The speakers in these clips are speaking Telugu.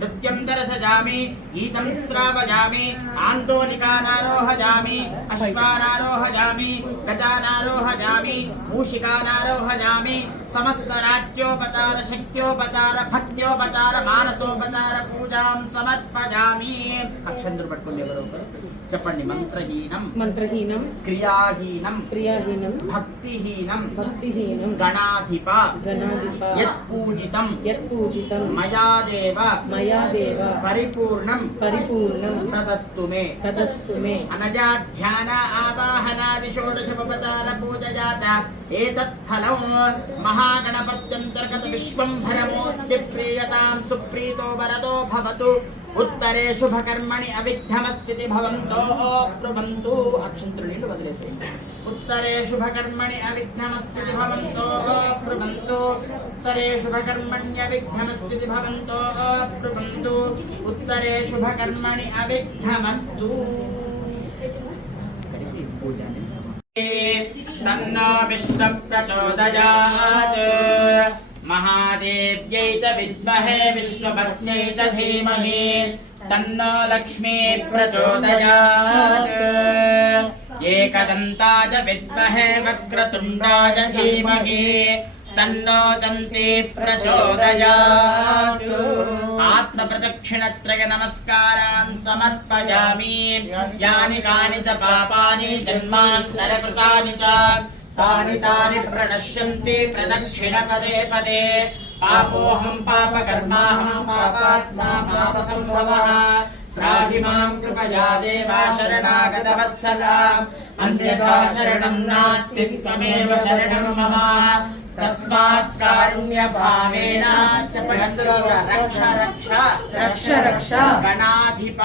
नृत्यं दर्शयामि गीतं श्रावयामि आन्दोलिकानारोहयामि अश्वानारोहयामि गजानारोहयामि मूषिकानारोहयामि समस्त राज्योपचार शक्योपचार भक्त्योपचार मानसोपचार पूजां समर्पयामि अक्षंद्र पట్టుకోండి ఎవరో చెప్పండి మంత్రహీనం క్రియాహీనం భక్తిహీనం గణాధిప యత్పూజితం మయా దేవ పరిపూర్ణం తదస్తు మే అనజా ధ్యాన ఆవాహనాది షోడశోపచార పూజయా చ ఏతత్ ఫలం महागणपत्यंतर्गत विश्वंभरमूर्ति प्रीयतां सुप्रीतो वरदो भवतु उत्तरे शुभकर्मणि अविघ्नमस्थिति भवन्तो ब्रुवन्तु अक्षंतुनीलु वदिलेसेయండి उत्तरे शुभकर्मणि अविघ्नमस्थिति भवन्तो ब्रुवन्तु उत्तरे शुभकर्मण्य अविघ्नमस्थिति भवन्तो ब्रुवन्तु उत्तरे शुभकर्मणि अविघ्नमस्तु तन्नो विष्णु प्रचोदयात् महादेव्यै च विद्महे विष्णुपत्न्यै च धीमहि तन्नो लक्ष्मी प्रचोदयात् एकदन्ताय विद्महे वक्रतुण्डाय धीमहि तन्नो दन्ती प्रचोदयात् आत्मप्रदक्षिणत्रय नमस्कारान् समर्पयामि यानि कानि च पापानि जन्मान्तरकृतानि च तानि प्रणश्यन्ति प्रदक्षिणपदे पदे पापोऽहं पापकर्माहं पापात्मा पापसम्भवः त्राहि मां कृपया देवा शरणागतवत्सला अन्यथा शरणं नास्ति त्वमेव शरणं मम तस्मात् कारुण्य भावेन रक्ष गणाधिप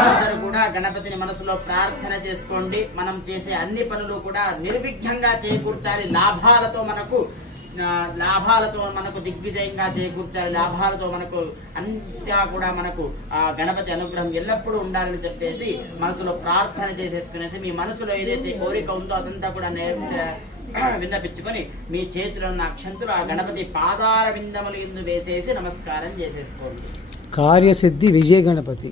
అందరూ కూడా గణపతిని మనసులో ప్రార్థన చేసుకోండి. మనం చేసే అన్ని పనులు కూడా నిర్విఘ్నంగా చేకూర్చాలి. లాభాలతో మనకు దిగ్విజయంగా చేకూర్చాలి. లాభాలతో మనకు అంతా కూడా మనకు గణపతి అనుగ్రహం ఎల్లప్పుడూ ఉండాలని చెప్పేసి మనసులో ప్రార్థన చేసేసుకునేసి మీ మనసులో ఏదైతే కోరిక ఉందో అదంతా కూడా విన్నపించుకొని మీ చేతిలో ఉన్న అక్షంతులు ఆ గణపతి పాదార విందములు ఎందు వేసేసి నమస్కారం చేసేసుకోండి. కార్యసిద్ధి విజయ గణపతి.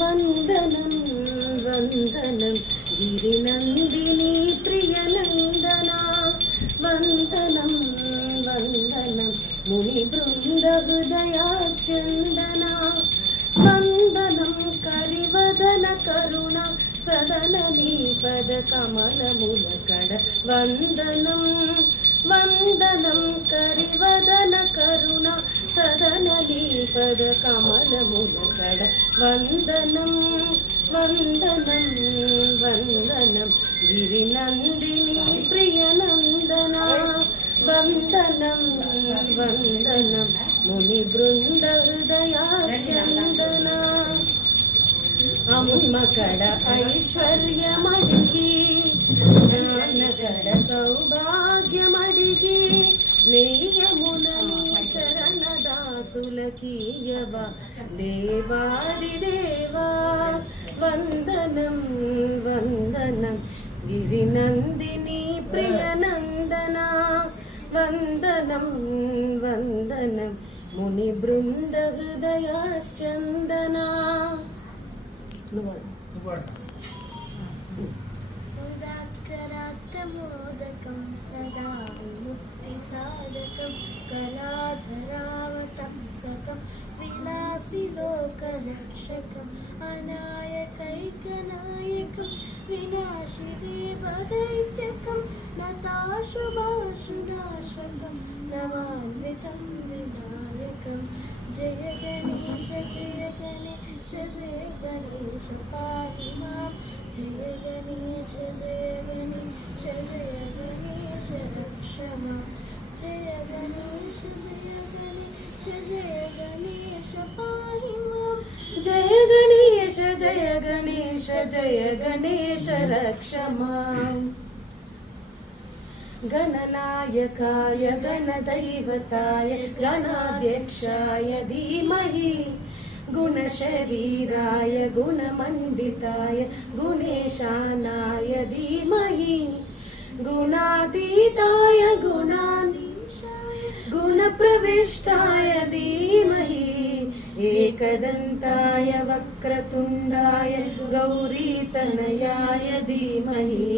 వందనం వందనం గిరినందిని ప్రియనందనా వందనం వందనం ముని బృంద హృదయాశ్చందనా వందనం కరివదన కరుణ సదన నీపద కమలముల కడ వందనం వందనం కరివదన కరుణ సదన నీపద కమలముల కడ వందనం వందనం వందనం గిరినందిని ప్రియనందనా వందనం వందనం ముని బృంద హృదయాశ్చందనా అమ్మ కడ ఐశ్వర్యమడిగి నాన్నగడ సౌభాగ్యమడిగి నేయములని చరణదాసులకీయవ దేవాదిదేవా వందనం వందనం గిరినందిని ప్రియనందనా వందనం వందనం ముని బృంద హృదయాశ్చందనా. ఉదాత్తరాత్తమోదకం సదా విముక్తి సాధకం కళాధరావతంసకం విలాసి లోకరక్షకం అనాయకైకనాయకం వినాశి దేవదైత్యకం నతాశుభాశునాశకం నమాన్వితం వినాయకం. జయ గణేశ జయ గణేశ జయ గణేశ పాటి మాం జయ గణేశ జయ గణేశ జయ గణేశ రక్ష మాం జయ గణేశ జయ గణేశ జయ గణేశ పాటి మాం జయ గణేశ జయ గణేశ జయ గణేశ రక్ష మాం. गणनायकाय गणदैवताय गणाध्यक्षाय धीमहि गुणशरीराय गुणमण्डिताय गुणेशानाय धीमहि गुणातीताय गुणाधीशाय गुणप्रविष्टाय धीमहि एकदन्ताय वक्रतुण्डाय गौरीतनयाय धीमहि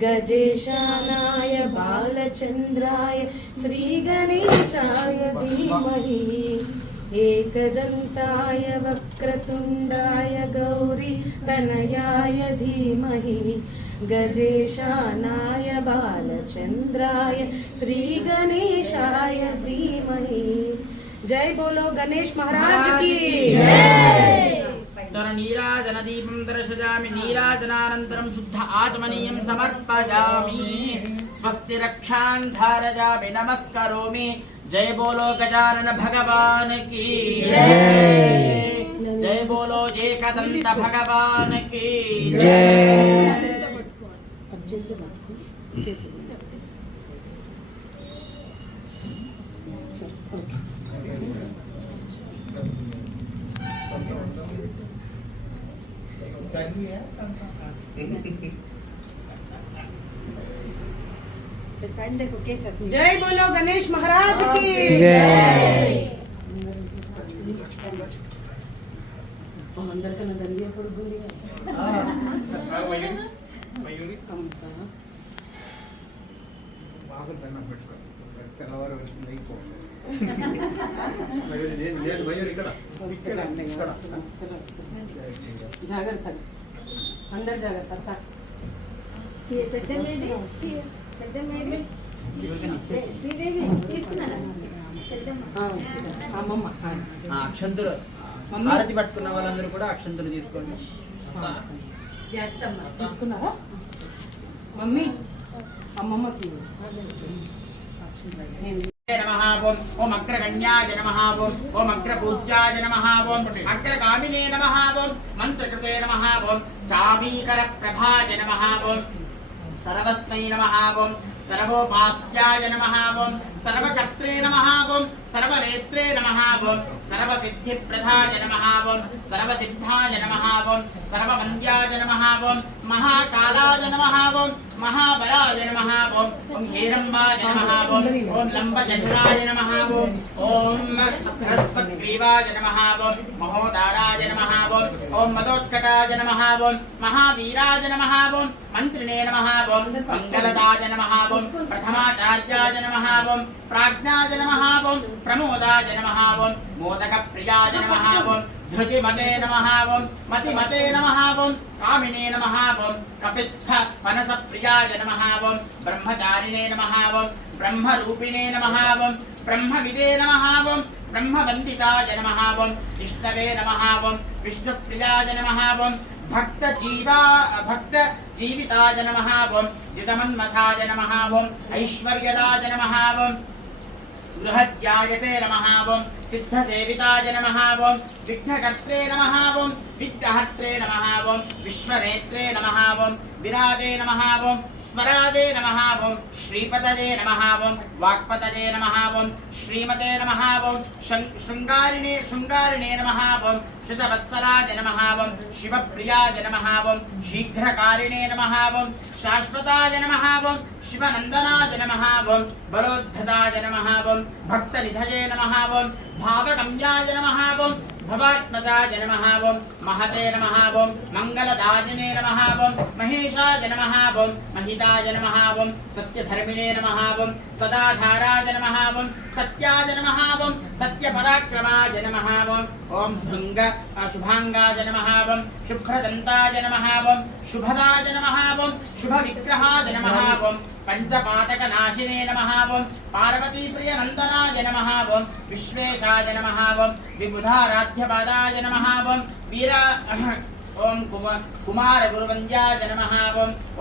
गजेशानाय बालचन्द्राय श्रीगणेशाय धीमहि एकदन्ताय वक्रतुण्डाय गौरीतनयाय धीमहि गजेशानाय बालचन्द्राय श्रीगणेशाय धीमहि। जय बोलो गणेश महाराज की जय। नीराजन दीपं दर्शयामि नीराजनानन्तरं शुद्ध आचमनीयं समर्पयामि स्वस्ति रक्षां धारयामि नमस्करोमि। जय बोलो गजानन भगवान की जय। जय बोलो एकदंत भगवान की जय। जय बोलो गणेश महाराज की जय। అందరికన్నా దండి ఎప్పుడు జాగ్రత్త అందరు జాగ్రత్త అక్షంతులు హారతి పట్టుకున్న వాళ్ళందరూ కూడా అక్షంతులు తీసుకోండి. తీసుకున్నారా మమ్మీ అమ్మమ్మకి नमः ओम अग्रगण्याय नमः ओम अग्रपूज्याय नमः ओम अग्रगामिने नमः ओम मंत्रकृते नमः ओम चावीकर प्रभाय नमः ओम सर्वस्मै नमः ओम सर्वोपास्याय नमः ओम सर्वकर्त्रे नमः ओम सर्वनेत्रे नमः ओम सर्वसिद्धिप्रदाय नमः ओम सर्वसिद्धाय नमः ओम सर्ववन्द्याय नमः ओम महाकालाय नमः ओम महाबलाय नमः ओम हेरम्बाय नमः ओम लंबचन्द्राय नमः ओम बृहस्पतिग्रीवाय नमः ओम महोदाराय नमः ओम मदोत्कटाय नमः ओम महावीराय नमः ओम मंत्रिणे नमः ओम मंगलदाय नमः ओम प्रथमाचार्याय नमः ओम प्राज्ञाय नमः ओम प्रमोदाय नमः ओम मोदकप्रियाय नमः ओम धृतिमते नमः ओम मतिमते नमः ओम कामिने नमः ओम कपित्थ पनसप्रियाय नमः ओम ब्रह्मचारिणे नमः ओम ब्रह्मरूपिणे नमः ओम ब्रह्मविदे नमः ओम ब्रह्मवन्दिताय नमः ओम विष्णवे नमः ओम विष्णुप्रियाय नमः ओम भक्त जीविताय नमः ओम जितमन्मथाय नमः ओम ऐश्वर्यदाय नमः ओम बृहज्जायसे नमः ओम सिद्धसेविताय नमः ओम विघ्नकर्त्रे नमः ओम विघ्नहर्त्रे नमः ओम विश्वनेत्रे नमः ओम विराजे नमः ओम स्वराजे नमः ओम श्रीपतये नमः ओम वाक्पतये नमः ओम श्रीमते नमः ओम शृंगारिणे नमः ओम श्रुतवत्सलाय नमः ओम शिवप्रियाय नमः ओम शीघ्रकारिणे नमः ओम शाश्वताय नमः ओम शिवनंदनाय नमः ओम बलोद्धताय नमः ओम भक्तनिधये नमः ओम भावगम्याय नमः ओम भवात्मजाय नमः ओम महते नमः ओम मंगलदायिने नमः ओम महेशाय नमः ओम महिताय नमः ओम सत्यधर्मिणे नमः ओम सदाधाराय नमः ओम सत्याय नमः ओम सत्यपराक्रमाय नमः ओम ओम भृंग शुभांगाय नमः ओम शुभ्रदन्ताय नमः ओम शुभदाय नमः ओम शुभविग्रहाय नमः ओम पंचपातकनाशिने नमः ओम पार्वतीप्रियनन्दनाय नमः ओम विश्वेशाय नमः ओम विबुधाराध्यपादाय नमः ओम वीर ओम कुमार गुरुवन्द्याय नमः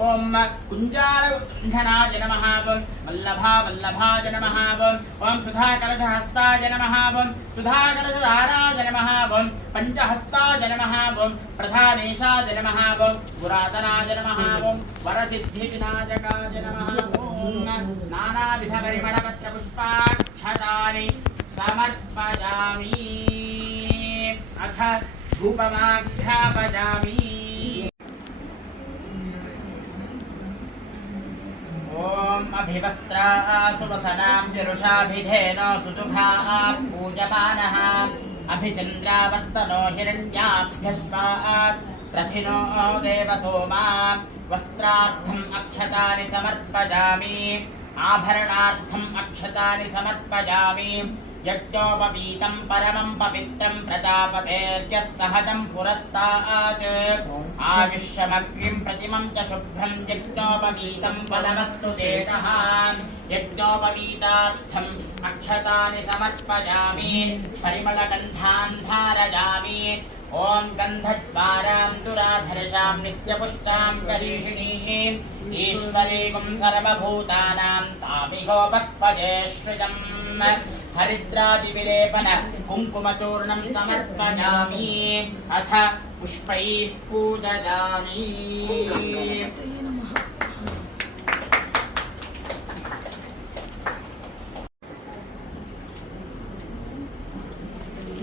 ओम कुञ्जारगन्धनाय नमः ओम वल्लभाय नमः ओम सुधाकलशहस्ताय नमः ओम सुधाकलशधाराय नमः ओम पंचहस्ताय नमः ओम प्रधानेशाय नमः ओम पुरातनाय नमः ओम वरसिद्धिविनायकाय नमः ओम नानाविधपरिमळपत्रपुष्पाक्षतानि समर्पयामि अथ धूपमाख्यापयामि ॐ अभिवस्त्रा सुवसनां जरुषाभिधेन सुतुभा पूजमानः अभिचन्द्रावर्तनो हिरण्याभ्यश्वात् रथिनो देवसोमा वस्त्रार्थम् अक्षतानि समर्पयामि आभरणार्थम् अक्षतानि समर्पयामि यज्ञोपवीतं परमं पवित्रं प्रजापतेर्यत्सहजं पुरस्तात् आयुष्यमग्निं प्रतिमं च शुभ्रं यज्ञोपवीतं फलमस्तु तेजः यज्ञोपवीतार्थम् अक्षतानि समर्पयामि परिमलगन्धान् धारयामि ॐ गन्धद्वारां दुराधर्षां नित्यपुष्टां करीषिणीम् ईश्वरीं सर्वभूतानां तामिहोपक्वजे श्रियम् हरिद्रादिविलेपन कुङ्कुमचूर्णं समर्पयामि अथ पुष्पैः पूजयामि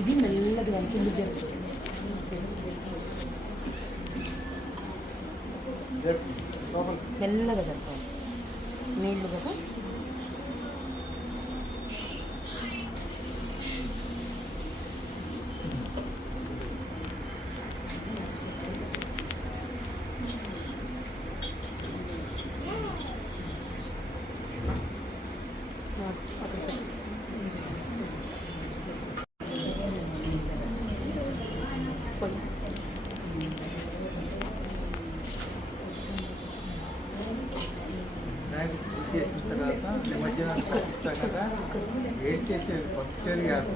ఇది మెల్లగా కింద జరుగుతుంది మెల్లగా జరపాలి నీళ్లు కదా చేసిన తర్వాత నిమజ్జనం తప్పిస్తా కదా ఏడ్ చేసేది వచ్చేది కాదు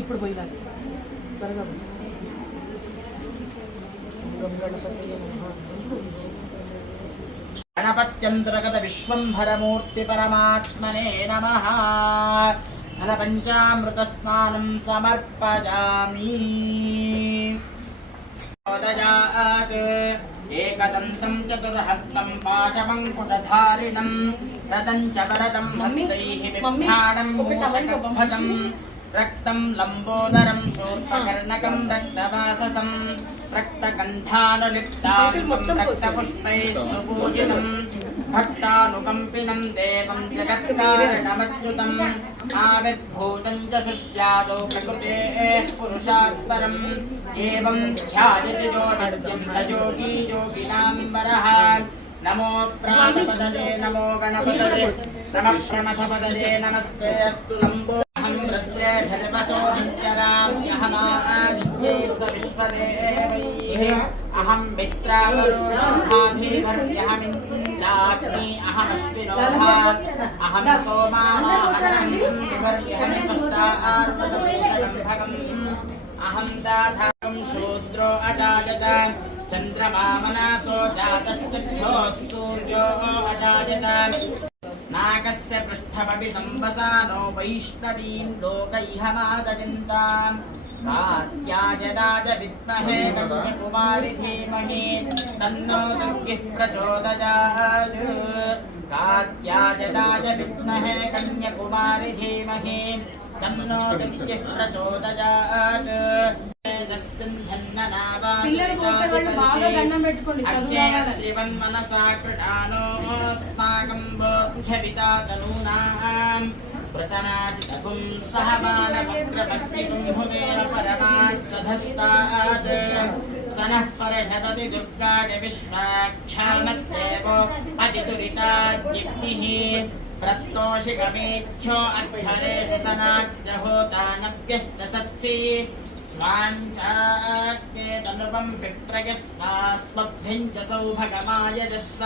ఇప్పుడు పోయి త్వరగా गणपत्यन्तर्गत विश्वम्भरमूर्ति परमात्मने नमः फलपञ्चामृतस्नानं समर्पयामि एकदन्तं चतुर्हस्तं पाशमङ्कुशधारिणं रतं च वरदं हस्तैः बिभ्राणं मूषकध्वजं रक्तं लम्बोदरं शूर्पकर्णकं रक्तवाससं रक्तगन्धानुलिप्ताल्पं रक्तपुष्पैः सुपूजितं भक्तानुकम्पिनं देवं जगत्कारणमच्युतम् आविर्भूतं च सृष्ट्यादौ प्रकृतेः पुरुषात्परम् एवं ध्यायति यो नित्यं स योगी योगिनां वरः नमो प्राणपदये नमो गणपतये नमः प्रमथपदये नमस्ते अस्तु लम्बो रुद्रे भर्वसो निश्चराम्यहमादित्यैरुतविश्वदेवैः अहं मित्रावरुणाभिवर्यहमिन्द्राग्नि अहमश्विनोः अहं सोमाहरहमिवर्यहमिष्टार्वतमेषकम्भगम् अहं दाधाकं शूद्रो अजायत चन्द्रमा मनासो जातश्चक्षुः सूर्यो अजायत नागस्य पृष्ठमपि संवसानो वैष्णवीं लोकैहमादयन्ताम् कात्यायनाय विद्महे कन्याकुमारि धीमहि तन्नो दुर्गिः प्रचोदयात् कात्यायनाय विद्महे कन्याकुमारि धीमहि तन्नो दुर्गिः प्रचोदयात् పిల్లల కోసం వాళ్ళు బాగా దండం పెట్టుకోండి मनसा कृणानोऽस्माकं बोद्धविता तनूनां प्रतनादितकुं सहमानवक्रपत्तिकुं हुमेव परमात्सधस्तात् स नः परषदति दुर्गाणि विश्वाक्षामद्देवो अतिदुरिताद्यग्निः प्रस्तोषिकमेध्यो अक्षरेषु तनाच्च होतानव्यश्च सत्सि स्वाञ्चास्मेतनुपं विप्रयस्वास्मभ्यं च सौभगमायजस्व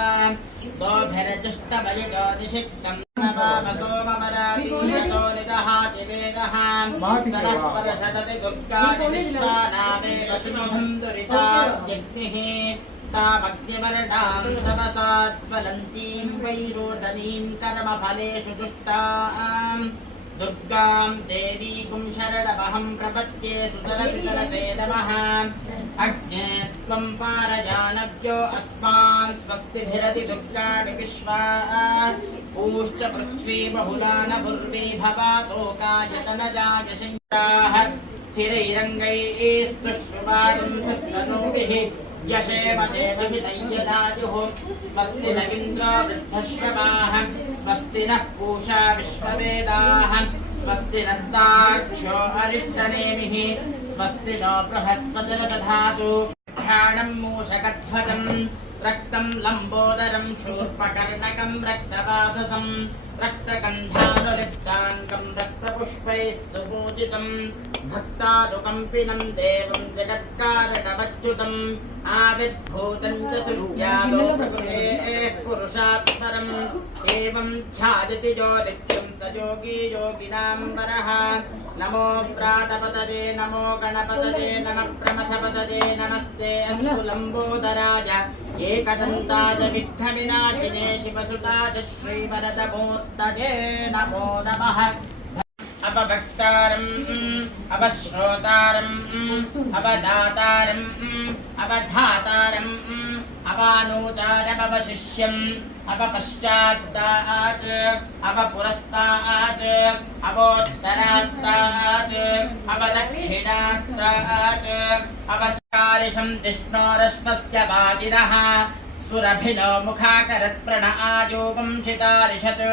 गोभिरजुष्टभयज्योतिषिक्तं नवामसोममरातीयतो निदहातिवेदः सनः परषदति दुर्गाणि विश्वानामेव सिंहं दुरिताद्यग्निः तामग्निवर्णां तपसा ज्वलन्तीं वैरोचनीं कर्मफलेषु दुष्टाम् दुर्गां देवीं शरणमहं प्रपद्ये सुतरसुतरसे नमः अग्ने त्वं पारजानव्यो अस्मान् स्वस्तिभिरति दुर्गाणि विश्वा ऊश्च पृथ्वी बहुलान पूर्वी भवातोकायतनजायशङ्काः स्थिरैरङ्गैस्तुष्टुवागं सस्तनूभिः यशेमदेवहितैयदायुः स्वस्ति न इन्द्रो वृद्धश्रवाः स्वस्ति नः पूषा विश्ववेदाः स्वस्ति नस्ताक्षो अरिष्टनेमिः स्वस्ति नो बृहस्पतिर्दधातु घ्राणं मूषकध्वजं रक्तं लम्बोदरं शूर्पकर्णकं रक्तवाससं रक्तगन्धानुलिप्ताङ्गं रक्तपुष्पैः सुपूजितं भक्तानुकम्पिनं देवं जगत्कारणमच्युतम् आविर्भूतं च सृष्ट्यादो प्रकृतेः पुरुषात् परम् एवं ध्यायति यो नित्यं स योगी योगिनां वरः नमो प्रातपतये नमो गणपतये नमः प्रमथपतये नमस्ते अस्तु लम्बोदराय एकदन्ताय विघ्नविनाशिने शिवसुताय श्रीवरदमूर्तये नमो नमः अपभक्तारम् अपश्रोतारम् अपदातारम् अपधातारम् अपानूचारमवशिष्यम् अपपश्चात्तात् अपपुरस्तात् अपोत्तरात्तात् अपदक्षिणात्तात् अपचारिषं विष्णोरश्वस्य वाजिनः सुरभिनो मुखाकरत्प्रण आयोगं शितारिषत्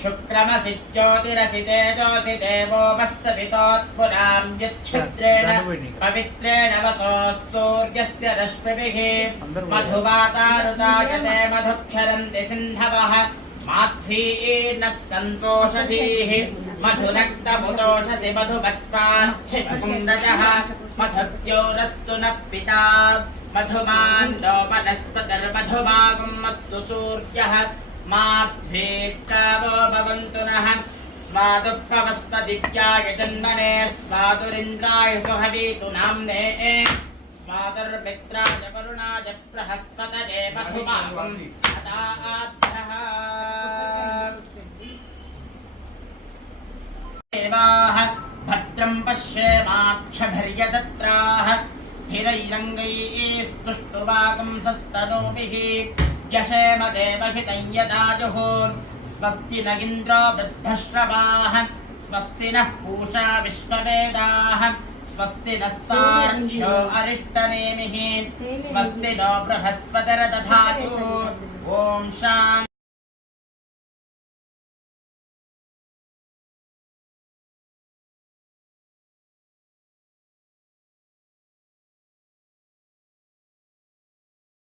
शुक्रमसि ज्योतिरसि तेजोऽसि देवो वस्तपितोत्पुरां यच्छिद्रेण पवित्रेण वसो सूर्यस्य रश्मिभिः मधुवातारुतायते मधुक्षरन्ति सिन्धवः माध्वीर्नः सन्तोषधीः मधुरक्तमुदोषसि मधुवत्पार्थिवकुण्डजः मधुद्योरस्तु नः पिता मधुमान्दो वनस्पतिर्मधुमागम् अस्तु सूर्यः माध्वीर्गावो भवन्तु नः स्वादुपवस्पदिव्याय जन्मने स्वादुरिन्द्राय सुहवीतु नाम्ने स्वादुर्मित्राय वरुणाय बृहस्पतये मधुमागम् अदाभ्यः देवाः भद्रं पश्येमाक्षभिर्यजत्राः स्थिरैरङ्गैस्तुष्टुवागं सस्तनूभिः यशेम देवहितं यदायुः स्वस्ति न इन्द्रो वृद्धश्रवाः स्वस्ति नः पूषा विश्ववेदाः स्वस्ति नस्तार्क्ष्यो अरिष्टनेमिः स्वस्ति नो बृहस्पतिर्दधातु ॐ शान्ति